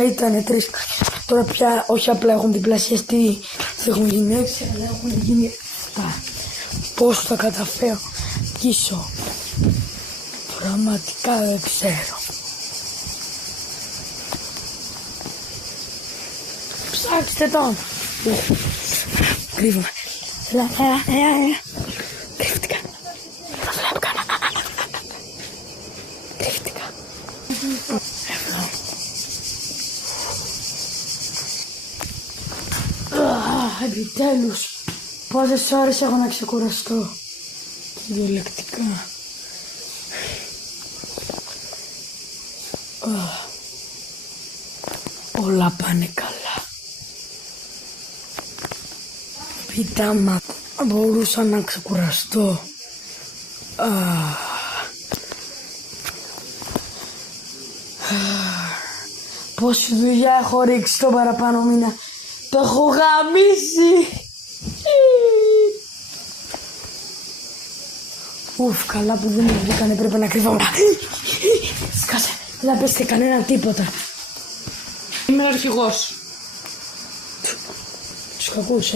Αρχικά ήταν 3. Τώρα πια όχι απλά έχουν διπλασιαστεί, δεν έχουν γίνει 6, αλλά έχουν γίνει 7. Πώς θα καταφέρω κοίσω. Πραγματικά δεν ξέρω. Ψάξτε τον. Κρύβομαι. Έλα. Κρύφτηκα. Θα βλέπω κανένα. Κρύφτηκα. Επιτέλους. Πόσες ώρες έχω να ξεκουραστώ. Κυριολεκτικά. Όλα πάνε καλά. Πίτα μα μπορούσα να ξεκουραστώ. Πόση δουλειά έχω ρίξει το παραπάνω μήνα. Το έχω γαμίσει. Ουφ, καλά που δεν μου βγήκανε, πρέπει να κρυβώ. Σκάσε, δεν θα πέστε κανένα τίποτα. Είμαι αρχηγός. Τους κακούς,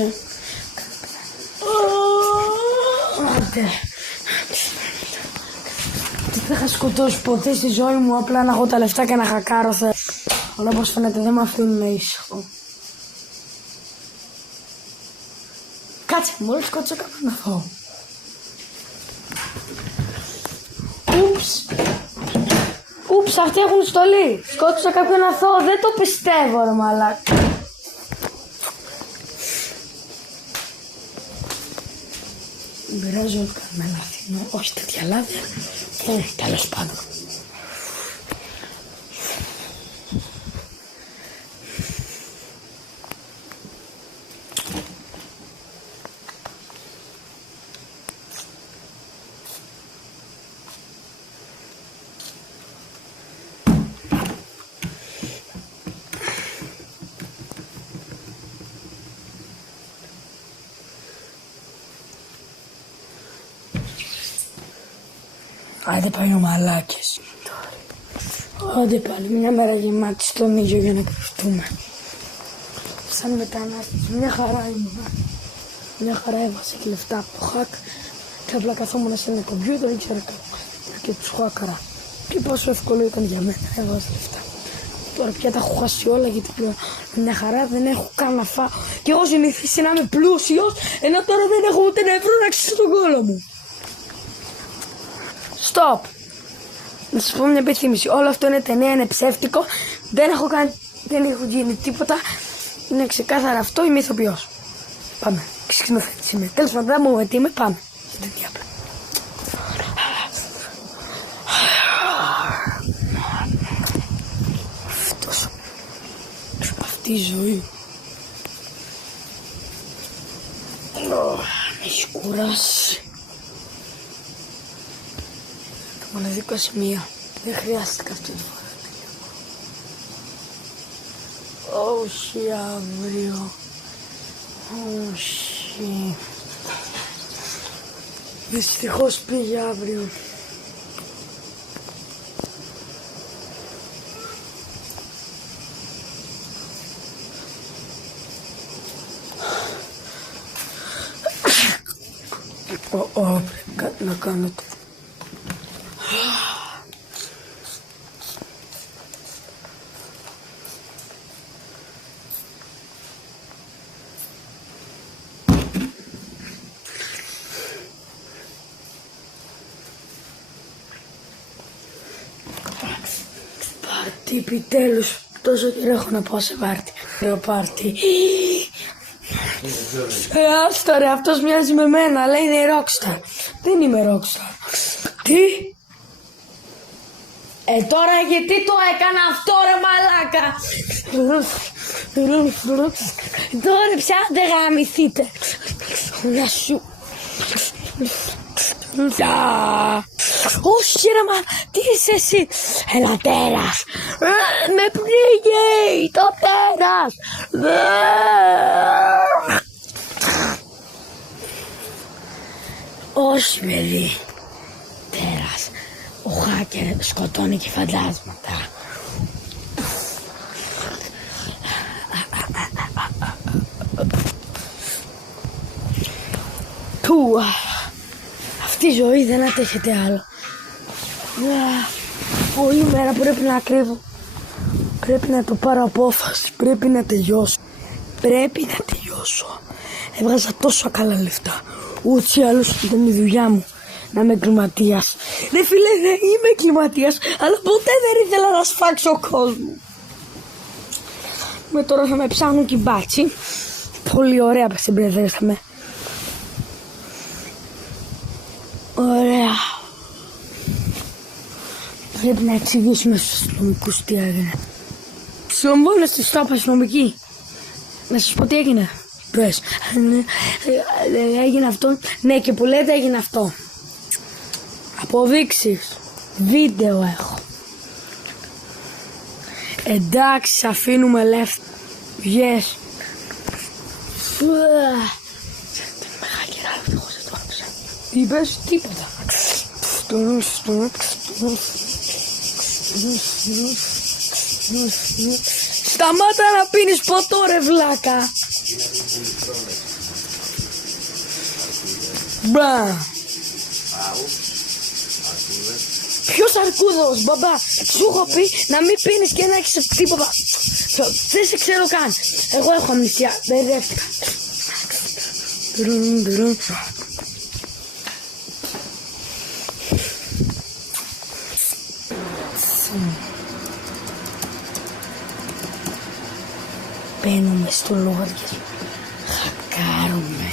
Άντε. Δεν θα σκοτώσει ποτέ στη ζωή μου, απλά να έχω τα λεφτά και να χακάρω. Αλλά όπως φαίνεται δεν με αφήνουν να ήσυχο. Κάτσε, μόλις σκότωσα κάποιον αθώο. Ούψ, αυτοί έχουν στολή. Σκότωσα κάποιον αθώο, δεν το πιστεύω ρε μαλάκα. Δεν πειράζει, όλοι κάνουμε λάθη. Όχι τέτοια λάθη. Τέλος πάντων. Άντε πάλι ο μαλάκες. Άντε πάλι μια μέρα γεμάτη στον ήλιο για να κρυφτούμε. Σαν μετανάστες, μια χαρά ήμουν. Μια χαρά έβασα και λεφτά από το hack. Και απλά καθόμουν σε ένα κομπιούτερ, δεν ξέρω και τους χάκαρα. Και πόσο εύκολο ήταν για μένα, έβαζα λεφτά. Τώρα πια τα έχω χάσει όλα γιατί πλέον μια χαρά δεν έχω καν να φάω. Και έχω συνηθίσει να είμαι πλούσιος, ενώ τώρα δεν έχω ούτε ένα ευρώ να αξίσω τον κόλο μου. Stop! Να σας πω μια επιθύμηση. Όλο αυτό είναι ταινία, είναι ψεύτικο. Δεν έχω γίνει τίποτα. Είναι ξεκάθαρα αυτό, είμαι ηθοποιός. Πάμε. Σκηνοθέτης είμαι. Τέλος πάντων, δεν μου τι είμαι, πάμε. Στην διάπλα. Αυτή η ζωή. Με έχει κουράσει. Μοναδικό σημείο. Δεν χρειάστηκα αυτή τη φορά. Όχι αύριο. Όχι. Δυστυχώς πήγε αύριο. Πρέπει κάτι να κάνω. Πάρτι, επιτέλους, τόσο καιρό έχω να πάω σε πάρτι. Ωραίο πάρτι. Άστα ρε, αυτός μοιάζει με μένα, αλλά είναι rockstar. Δεν είμαι rockstar. Τι? Τώρα γιατί το έκανα αυτό ρε μαλάκα. Τώρα πια δεν γαμηθείτε. Να σου. Όχι ρε μα, τι είσαι εσύ. Έλα τέρας. Με πνίγει το τέρας. Όχι παιδί. Τέρας. Ο hacker σκοτώνει και φαντάσματα. Αυτή η ζωή δεν αντέχεται άλλο. Όλη μέρα πρέπει να κρύβω. Πρέπει να το πάρω απόφαση. Πρέπει να τελειώσω. Έβγαζα τόσο καλά λεφτά. Ούτως ή άλλως ήταν η δουλειά μου να είμαι εγκληματίας. Ρε φίλε, δεν είμαι εγκληματίας, αλλά ποτέ δεν ήθελα να σφάξω κόσμο. Με τώρα θα με ψάχνουν και μπάτσι. Πολύ ωραία που συμπρεδέσαμε. Ωραία. Πρέπει να εξηγήσουμε στους αστυνομικούς τι έγινε. Συλλαμβάνεστε στη στάπα αστυνομική. Να σας πω τι έγινε. Πες. Έγινε αυτό. Ναι, και που λέτε έγινε αυτό. Αποδείξεις. Βίντεο έχω. Εντάξει, αφήνουμε ελεύθερο. Yes. Τι είπες? Τίποτα. Σταμάτα να πίνεις ποτό ρε βλάκα. Μπα. Ποιος αρκούδος μπαμπά? Σου έχω πει να μην πίνεις και να έχεις τίποτα. Δεν σε ξέρω καν. Εγώ έχω αμνησία. Μπερδεύτηκα. Μπαίνουμε στο λογαριασμό. Χακάρουμε.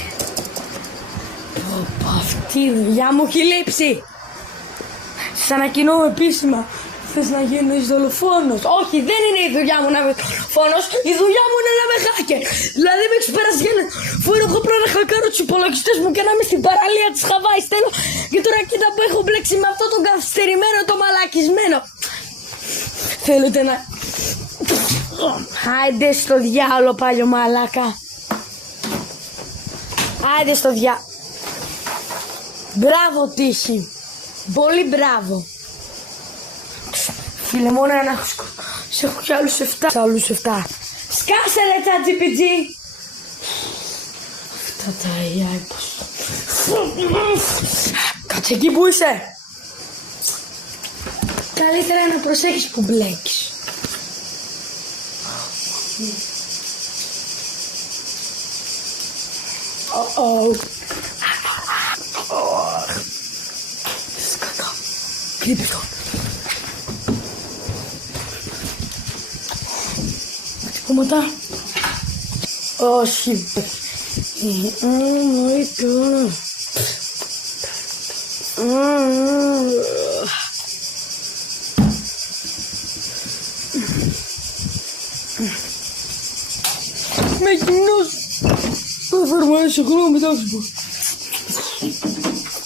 Αυτή η δουλειά μου έχει λείψει. Σας ανακοινώ επίσημα. Θες να γίνεις δολοφόνος? Όχι, δεν είναι η δουλειά μου να είμαι δολοφόνος. Η δουλειά μου είναι να είμαι hacker. Δηλαδή με ξεπέρασε για να φορώ εγώ πρέπει να χακάρω τους υπολογιστές μου και να είμαι στην παραλία της Χαβάη. Στέλνω και τώρα κοίτα που έχω μπλέξει με αυτό τον καθυστερημένο, το μαλακισμένο. Θέλετε να... Άιντε στο διάολο πάλι μαλάκα. Άιντε στο Μπράβο τύχη. Πολύ μπράβο. Φίλε, μόνο ένα έχω σε έχω κι άλλους 7. Σκάσε ρε ChatGPT. Αυτά τα AI πως. Κάτσε εκεί που είσαι. Καλύτερα να προσέχεις που μπλέκεις. Σκατά. Κρύπτω. Πατικώματα. Όχι. Με γυμνός. Θα φέρουμε σε χρόνο μετά σου πω.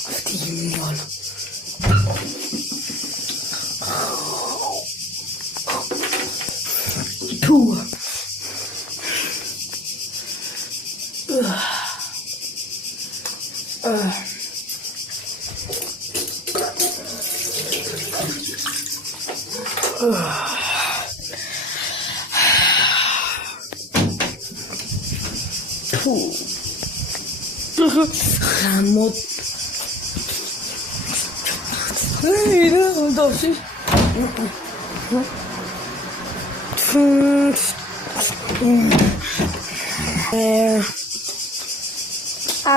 Αυτή γυμνή όλο. Του. Χαμό. Δεν θα δώσεις.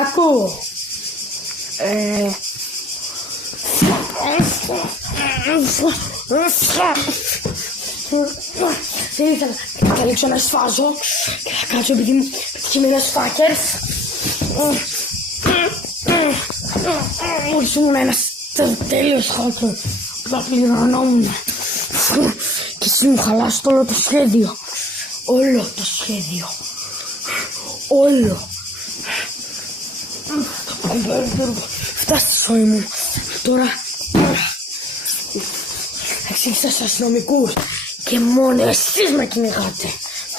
Ακούω. Δεν ήθελα να καταλήξω να σφάζω και θα κάτσω επειδή μου πετυχημένος φάκερς. Μόλις ήμουν ένας τέλειος χάκερ που θα πληρωνόμουν και εσύ μου χαλάς όλο το σχέδιο. Όλο το σχέδιο. Όλο. Φτάσει στη ζωή μου. Τώρα εξήγησα στους αστυνομικούς και μόνο εσείς με κυνηγάτε.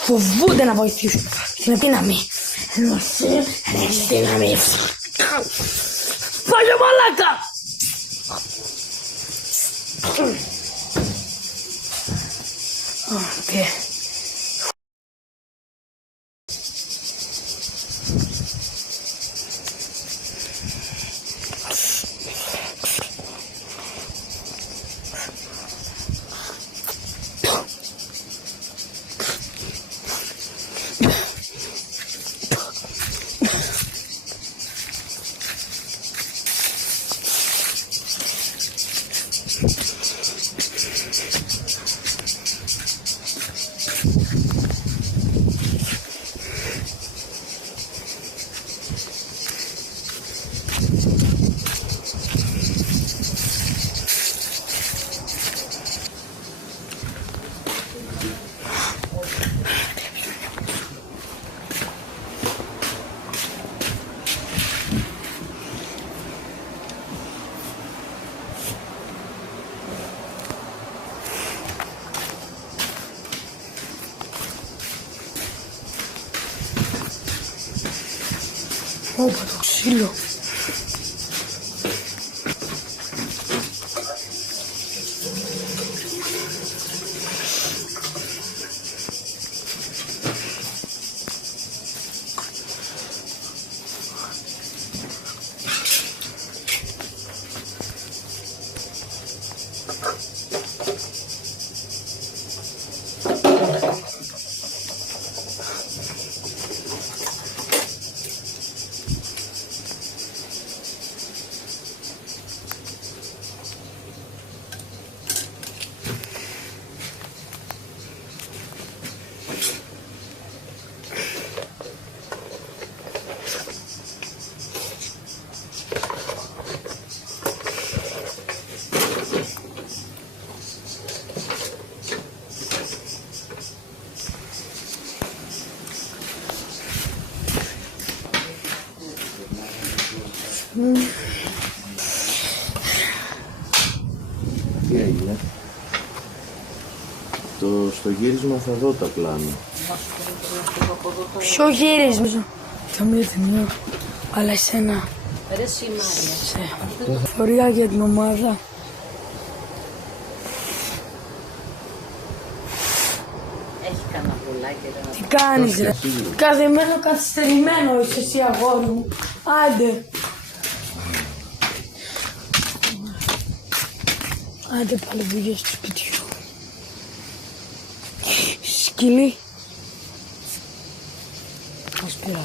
Φοβούνται να βοηθήσουν. Είναι δύναμη. Ενώ εσύ έχεις δύναμη. Πάλιο μαλάκα! Okay. Όπα το ξύλο. Τι έγινε? Στο γύρισμα θα δω τα πλάνα. Ποιο γύρισμα? Καμία ταινία. Αλλά εσένα. Ρε σημάδια. Φορεία για την ομάδα. Έχει κανένα πουλάκι ρε. Τι κάνεις ρε? Καθεμένο καθυστερημένο είσαι εσύ αγόρι μου. Άντε. Άντε πάλι δουλειές του σπιτιού. Σκυλί. Ας πειράζει.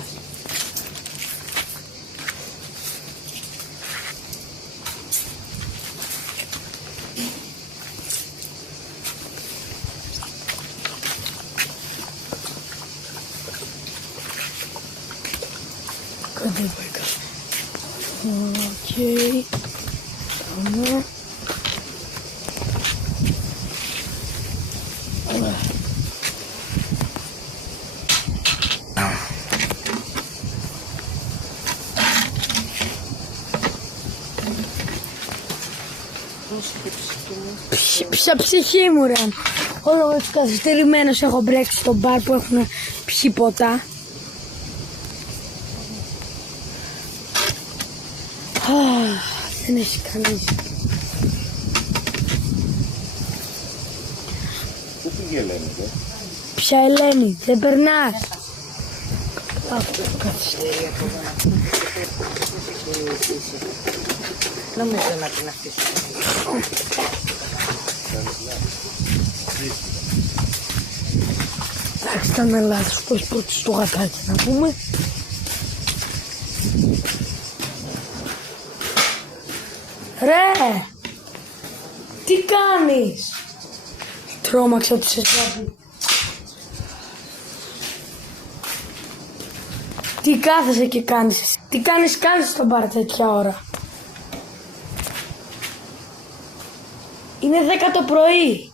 Κατέβηκα. Οκ. Πάμε. Ποια ψυχή μου ρε. Όλο με τους καθυστερημένους έχω μπλέξει στο μπαρ που έχουν πιει ποτά. Δεν έχει κανείς. Πού πήγε η Ελένη, Ποια Ελένη, δεν περνάς. Καθυστερεί. Νομίζω να την αφήσω. Εντάξει, ήταν λάθος πως πρώτη στο γατάκι να πούμε. Ρε! Τι κάνεις? Τρόμαξα ότι σε σβάπη. Τι κάθεσαι και κάνεις εσύ? Τι κάνεις στο μπαρ τέτοια ώρα? Είναι 10 το πρωί.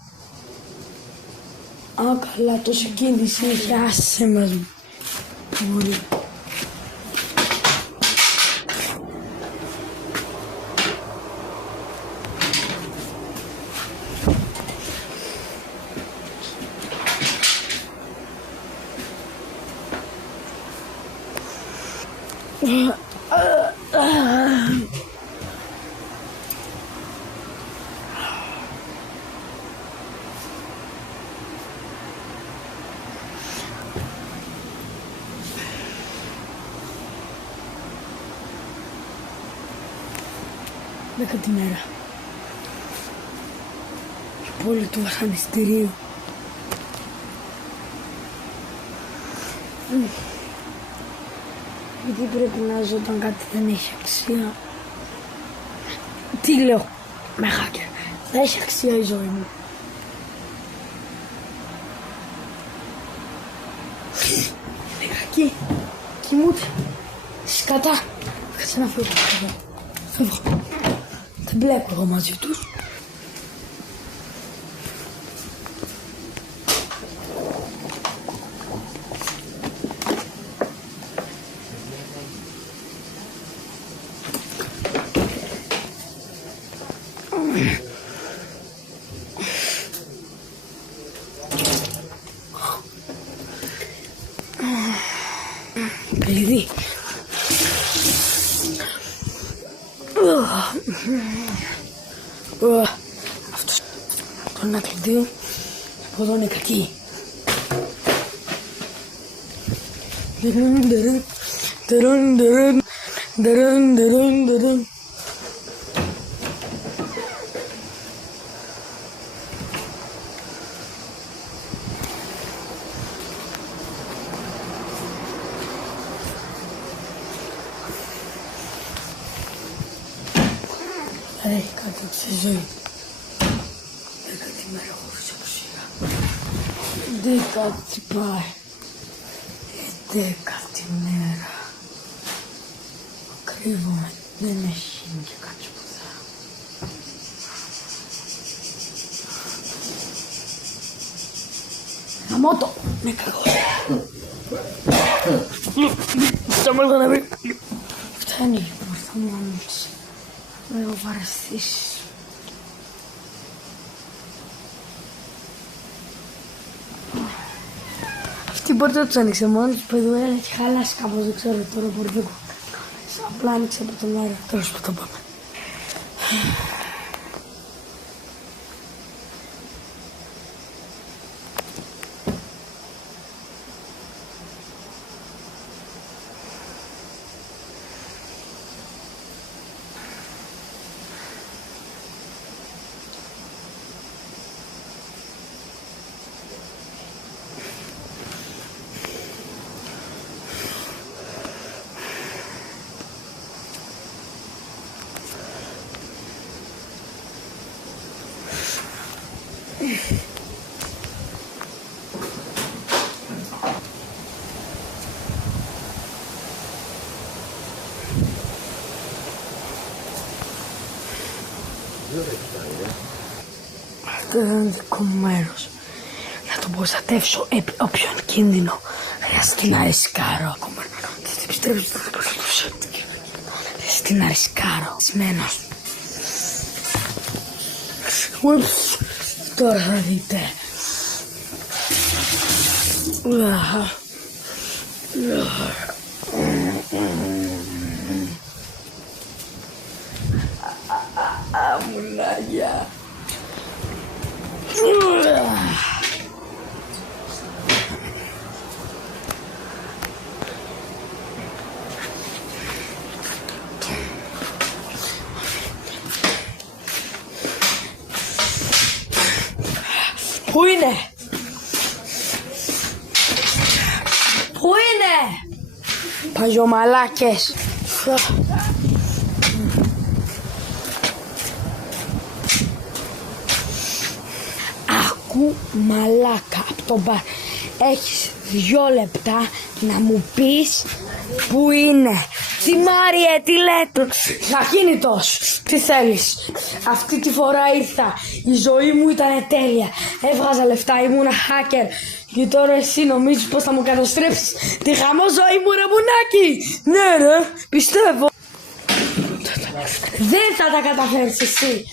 Α, καλά, τόση κίνηση είχε, άσε μας μου. Μπορεί. Δέκα τη μέρα. Η πόλη του βασανιστηρίου. Γιατί πρέπει να ζω όταν κάτι δεν έχει αξία? Τι λέω με hacker? Δεν έχει αξία η ζωή μου. Εκεί. Κοιμούνται. Σκατά. Κάτσε να φύγω. Φεύγω. Δεν μπλέκω εγώ μαζί τους. Κλειδί. Αυτό είναι ένα κλειδί. Από εδώ είναι κακή. Δεν έχει κάτι στη ζωή. 10η μέρα χωρίς εξουσία. 10η πάει. 10η μέρα. Κρύβομαι. Δεν έχει γίνει και κάτι σπουδά. Γαμώτο. Ναι, κακό. Σταμάτω να βρει. Φτάνει. Ήρθα μόνος. Με έχω παραστήσει. Αυτή η πόρτα τους άνοιξε μόνο του παιδού, έχει χαλάσει κάπως, δεν ξέρω τώρα μπορεί να απλά άνοιξε από τον αέρα. Τέλος που το πάμε. Αυτό είναι ένα δικό μου μέρος. Για τον προστατεύσω επί όποιον κίνδυνο χρειάζεται να ρισκάρω. Ακόμα δεν επιστρέψω στο προστατεύσω. Χρειάζεται να ρισκάρω. Σημένος. Τώρα θα δείτε. Αμουνάγια. Πού είναι? Πού είναι? Παζομαλάκες. Ακού μαλάκα από τον μπαρ. Έχεις 2 λεπτά να μου πεις πού είναι. Τι Μάριε, τι λέτε. Ακίνητος, τι θέλεις. Αυτή τη φορά ήρθα. Η ζωή μου ήταν τέλεια. Έβγαζα λεφτά, ήμουν hacker. Και τώρα εσύ νομίζεις πως θα μου καταστρέψεις τη χαμό ζωή μου, ρε μουνάκι. Ναι ρε, πιστεύω. Δεν θα τα καταφέρεις εσύ.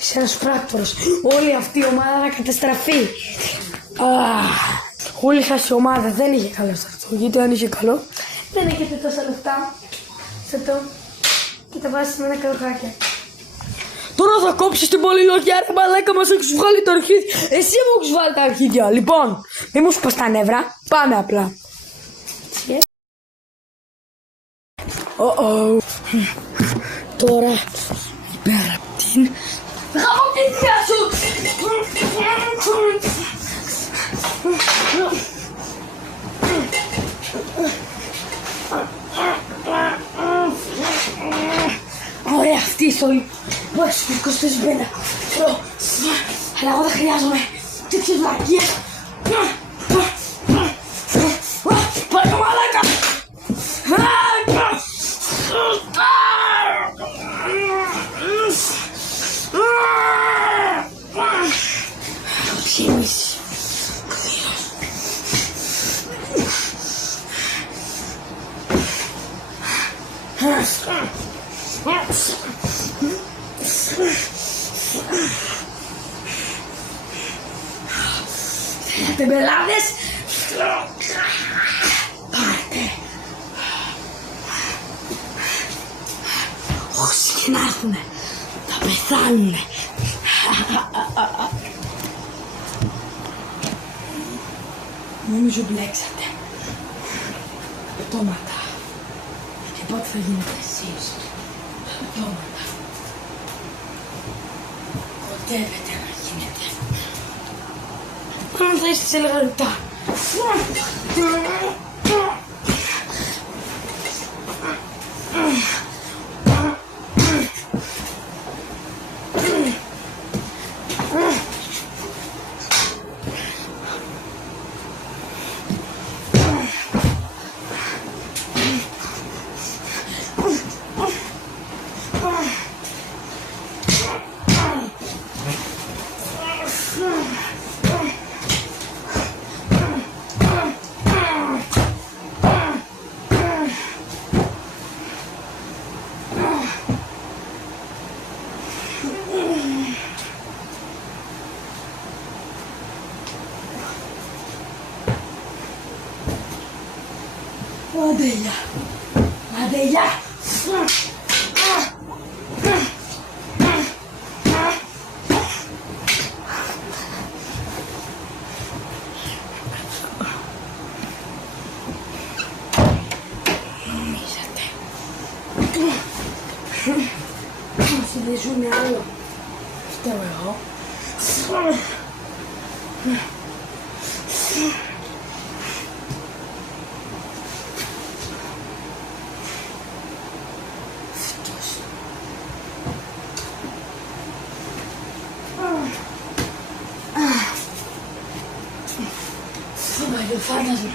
Είσαι ένας πράκτορος. Όλη αυτή η ομάδα θα καταστραφεί. Όλη σας η ομάδα δεν είχε καλό στρατό. Γιατί αν είχε καλό, δεν έχετε τόσα λεφτά. Στρατό. Και τα βάζεις με ένα καλοχάκια. Τώρα θα κόψεις την πολυλογιά, ρε μαλάκα, μας έχεις βγάλει τα αρχίδια. Εσύ μου έχεις βάλει τα αρχίδια. Λοιπόν, μη μου σπάς τα νεύρα. Πάμε απλά. Τώρα, η πέρα απ' την... Γαμώ την θεία σου! Ωραία, αυτή η στολή. Μπορείς να κοστίζει πέντα. Αλλά εγώ δεν χρειάζομαι τέτοιες βλακίες. τεμπελάδες. Πάρτε. Όσοι και να έρθουνε, θα πεθάνουνε. Νομίζω μπλέξατε. Πτώματα. Και πότε θα γίνετε εσείς. Πτώματα. Κοντεύετε να γίνετε. Αν θα είστε σε λίγα λεπτά. Αντέλια. Αντέλια. Νομίζατε. Όσοι δεν ζουνε άλλο. Φταίω εγώ. Το φάντασμα.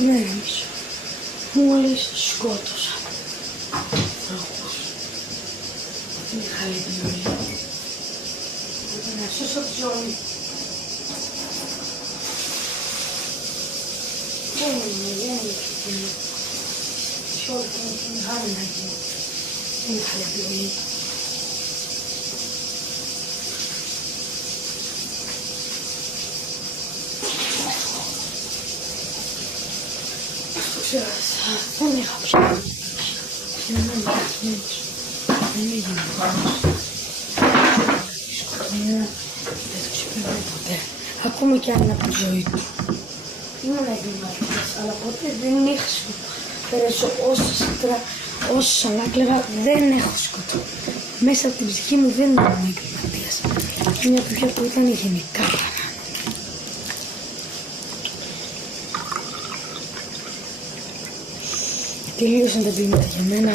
Ναι, νομίζω. Μόλις σκότωσα. Είναι καλή επιλογή. Πρέπει να σώσω τη ζωή. Δεν είναι σε όλη την μεγάλη να γίνει. Είναι καλή επιλογή. Δεν είχα πια. Δεν είμαι καθμένος. Δεν έγινε πάνω. Η σκοτεινιά δεν το ξεπερνάει ποτέ. Ακόμη κι αν είναι από τη ζωή του. Ήμουν εγκληματίας, αλλά ποτέ δεν είχα σκοτώσει. Όσους ανάκλεβα δεν έχω σκοτώσει. Μέσα από την ψυχή μου δεν ήμουν εγκληματίας. Μια δουλειά που ήταν γενικά. Τελείωσαν τα πλήματα για μένα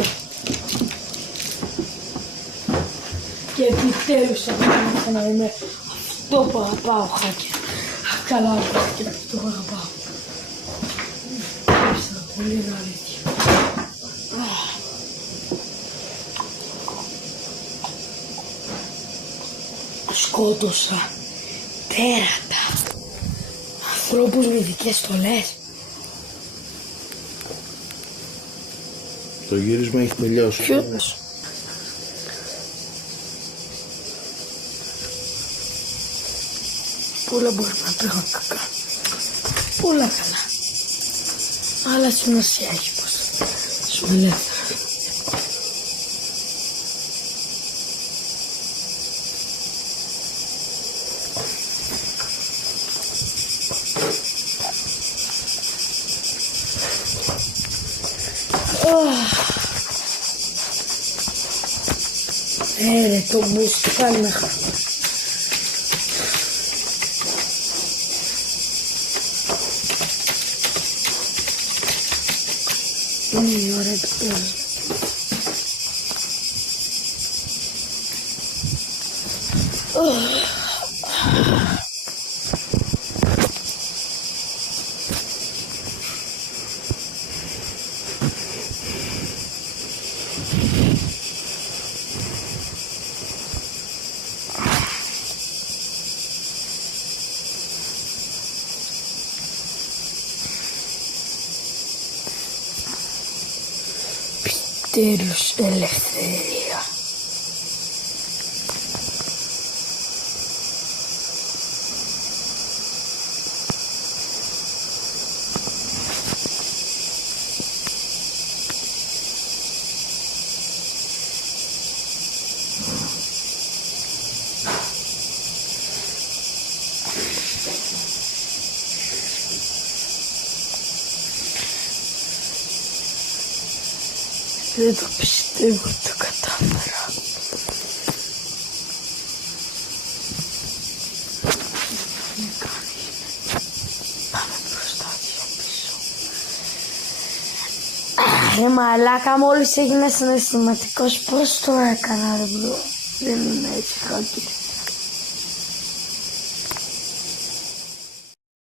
και επιτέλους θα να είμαι αυτό που αγαπάω, Χάκερ. Καλά και αυτό που αγαπάω. Ευχαριστώ πολύ, είναι αλήθεια. Σκότωσα τέρατα, ανθρώπους με ειδικές στολές. Το γύρισμα έχει τελειώσει. Ποιος? Πολλά μπορεί να πήγαν κακά. Πολλά καλά. Αλλά σημασία έχει πως σου ελεύθερα. Ρε, το μπούστι πάλι με χαρά. Είναι η ώρα επιτέλους. Τέλος, ελευθερία. Δεν το πιστεύω, το κατάφερα. Πάμε μπροστά, δύο πίσω. Ρε μαλάκα, μόλις έγινε συναισθηματικός. Πώς το έκανα ρε μπρο. Δεν είναι έτσι χάκι.